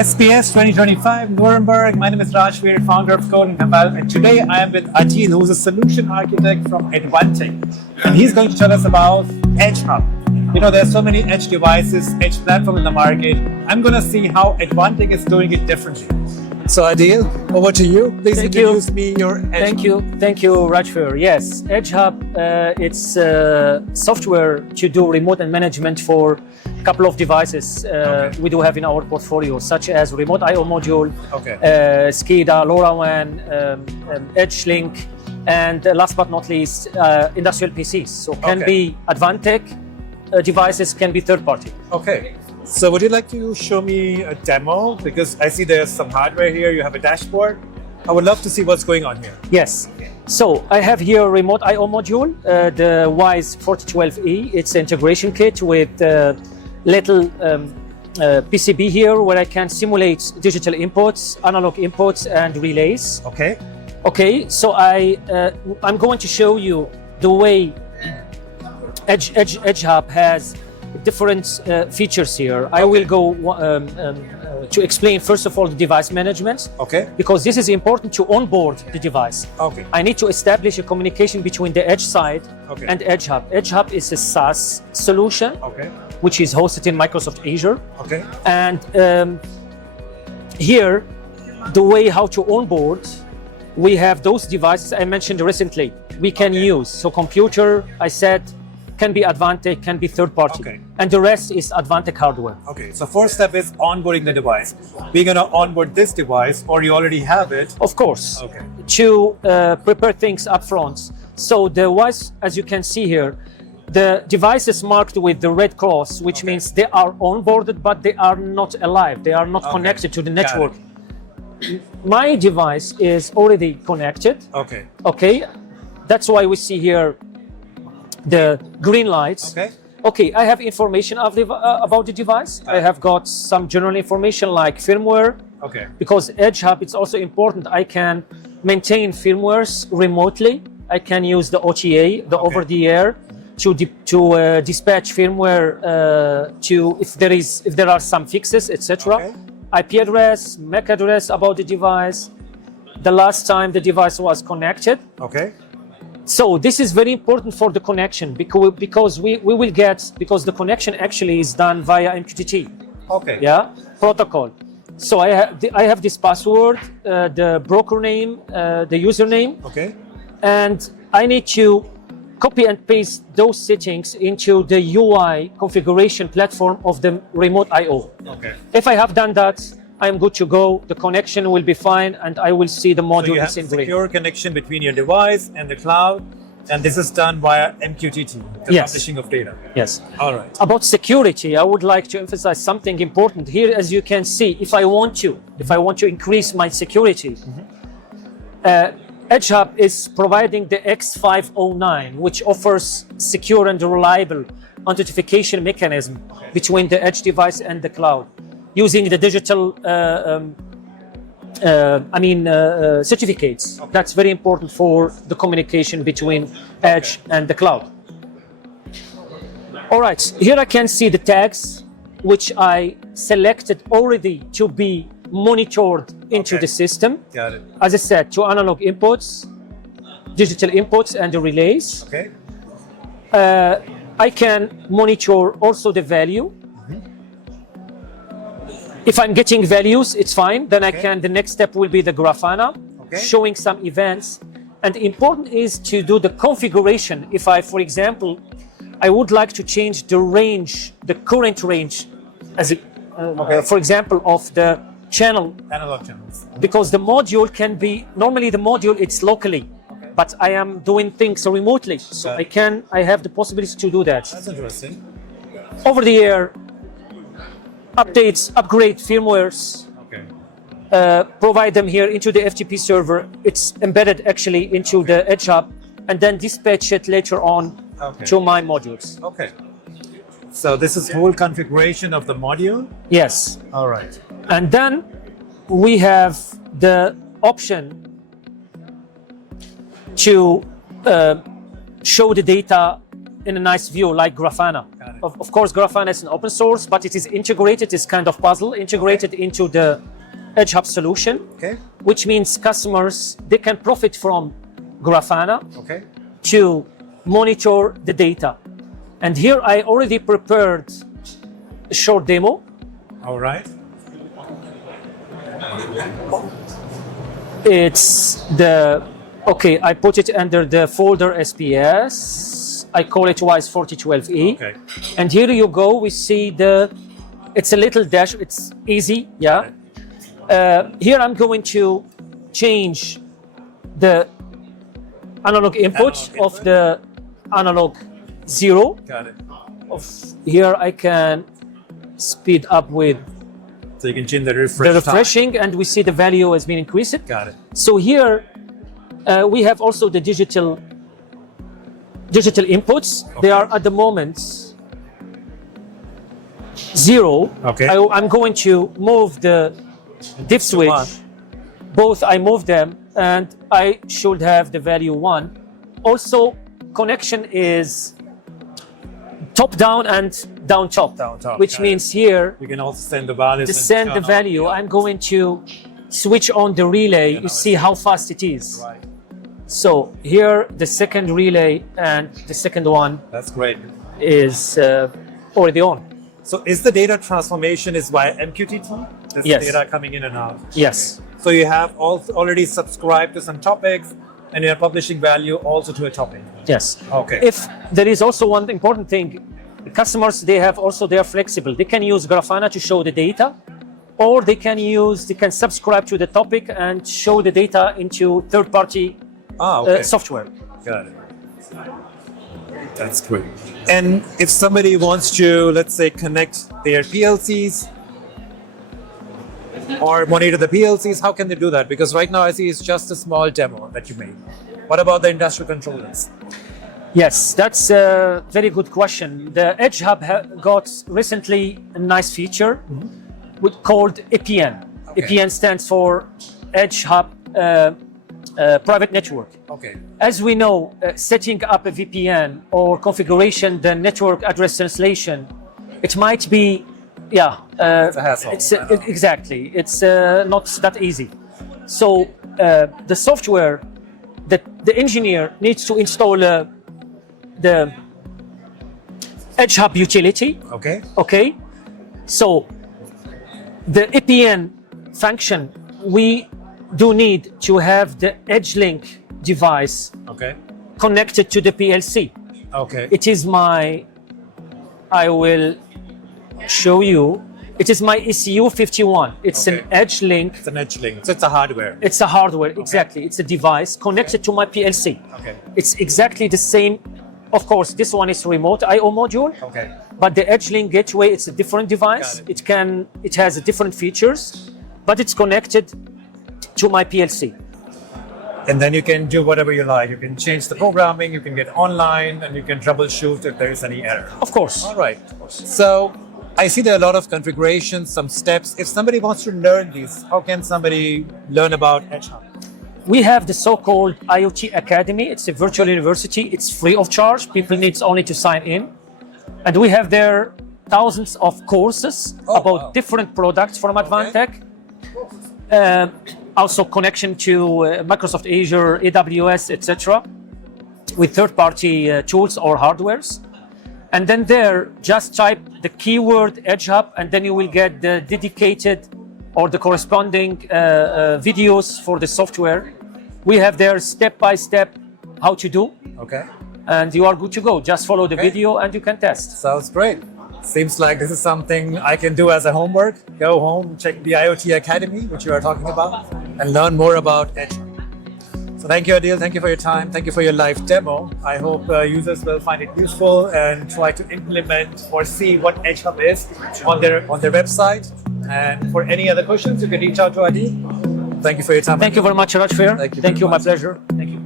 SPS 2025 Nuremberg. My name is Rajvir, founder of Code and ML, and today I am with Adil, who's a solution architect from Advantech, and he's going to tell us about Edge Hub. You know, there's so many edge devices, edge platform in the market. I'm going to see how Advantech is doing it differently. So Adil, over to you. Please introduce me your Edge Hub. Thank you, Rajvir. Yes, Edge Hub, it's software to do remote and management for a couple of devices we do have in our portfolio, such as Remote I/O module, SCADA, LoRaWAN, EdgeLink, and last but not least, industrial PCs. So can be Advantech devices, can be third party. Okay. So would you like to show me a demo? Because I see there's some hardware here, you have a dashboard. I would love to see what's going on here. Yes. So I have here a remote I/O module, the WISE-4012E. It's an integration kit with little PCB here where I can simulate digital inputs, analog inputs, and relays. Okay. Okay, so I'm going to show you the way Edge Hub has different features here. I will go to explain first of all the device management. Okay. Because this is important to onboard the device. Okay. I need to establish a communication between the Edge side and Edge Hub. Edge Hub is a SaaS solution, which is hosted in Microsoft Azure. Okay. And here, the way how to onboard, we have those devices I mentioned recently. We can use, so computer, I said, can be Advantech, can be third party, and the rest is Advantech hardware. Okay, so first step is onboarding the device. We're going to onboard this device, or you already have it. Of course, to prepare things up front. So the WISE, as you can see here, the device is marked with the red cross, which means they are onboarded, but they are not alive. They are not connected to the network. My device is already connected. Okay, that's why we see here the green lights. Okay, I have information about the device. I have got some general information like firmware. Because Edge Hub, it's also important. I can maintain firmwares remotely. I can use the OTA, the over-the-air, to dispatch firmware if there are some fixes, etc. IP address, MAC address about the device, the last time the device was connected. So this is very important for the connection because we will get, because the connection actually is done via MQTT. Protocol. So I have this password, the broker name, the username. And I need to copy and paste those settings into the UI configuration platform of the remote I/O. If I have done that, I'm good to go. The connection will be fine, and I will see the module is in green. So you have secure connection between your device and the cloud, and this is done via MQTT, the publishing of data. Yes. All right. About security, I would like to emphasize something important here. As you can see, if I want to increase my security, Edge Hub is providing the X509, which offers secure and reliable authentication mechanism between the edge device and the cloud, using the digital certificates. That's very important for the communication between edge and the cloud. All right, here I can see the tags which I selected already to be monitored into the system. As I said, to analog inputs, digital inputs, and the relays. I can monitor also the value. If I'm getting values, it's fine. Then I can, the next step will be the Grafana, showing some events. And important is to do the configuration. If I, for example, I would like to change the range, the current range, as for example, of the analog channels. Because the module can be, normally the module it's locally, but I am doing things remotely. So I have the possibility to do that. That's interesting. Over the air, updates, upgrade firmwares, provide them here into the FTP server. It's embedded actually into the Edge Hub, and then dispatch it later on to my modules. So this is whole configuration of the module? Yes. All right. And then we have the option to show the data in a nice view like Grafana. of course, Grafana is an open source, but it is integrated, it's kind of puzzle, integrated into the Edge Hub solution, which means customers, they can profit from Grafana to monitor the data. And here I already prepared a short demo. All right. It's the, I put it under the folder SPS. I call it WISE-4012E. And here you go, we see it's a little dash, it's easy, yeah. Here I'm going to change the analog input of the analog 0. Got it. Here I can speed up with so you can change the refreshing and we see the value has been increased. Got it. So here we have also the digital inputs. They are at the moment 0. I'm going to move the diff switch. Both I move them and I should have the value 1. Also, connection is top down and down top, which means here you can also send the values. To send the value, I'm going to switch on the relay. You see how fast it is. Right. So here the second relay and the second one. That's great. Is already on. So is the data transformation is via MQTT? This Yes. data coming in and out. Yes. So you have also already subscribed to some topics and you're publishing value also to a topic. Yes. Okay. If there is also one important thing, customers, they are flexible. They can use Grafana to show the data, or they can subscribe to the topic and show the data into third-party software. Got it. That's great. And if somebody wants to, let's say, connect their PLCs or monitor the PLCs, how can they do that? Because right now I see it's just a small demo that you made. What about the industrial controllers? Yes, that's a very good question. The Edge Hub got recently a nice feature called EPN. EPN stands for Edge Hub Private Network. As we know, setting up a VPN or configuration the network address translation, it might be, it's a hassle. Exactly. It's not that easy. So the software that the engineer needs to install the Edge Hub utility. So the EPN function, we do need to have the EdgeLink device connected to the PLC. It is I will show you. It is my ECU51. It's an EdgeLink. It's an EdgeLink. So it's a hardware. It's a hardware, exactly. It's a device connected to my PLC. It's exactly the same. Of course, this one is remote I/O module. But the EdgeLink gateway, it's a different device. It has different features, but it's connected to my PLC. And then you can do whatever you like. You can change the programming, you can get online, and you can troubleshoot if there is any error. Of course. All right. So I see there are a lot of configurations, some steps. If somebody wants to learn these, how can somebody learn about Edge Hub? We have the so-called IoT Academy. It's a virtual university. It's free of charge. People need only to sign in. And we have there thousands of courses about different products from Advantech. Also connection to Microsoft Azure, AWS, etc. with third-party tools or hardwares. And then there, just type the keyword Edge Hub, and then you will get the dedicated or the corresponding videos for the software. We have there step-by-step how to do. And you are good to go. Just follow the video and you can test. Sounds great. Seems like this is something I can do as a homework. Go home, check the IoT Academy, which you are talking about, and learn more about Edge Hub. So thank you, Adil. Thank you for your time. Thank you for your live demo. I hope users will find it useful and try to implement or see what Edge Hub is on their website. And for any other questions, you can reach out to Adil. Thank you for your time. Thank you very much, Rajvir. Thank you, my pleasure. Thank you.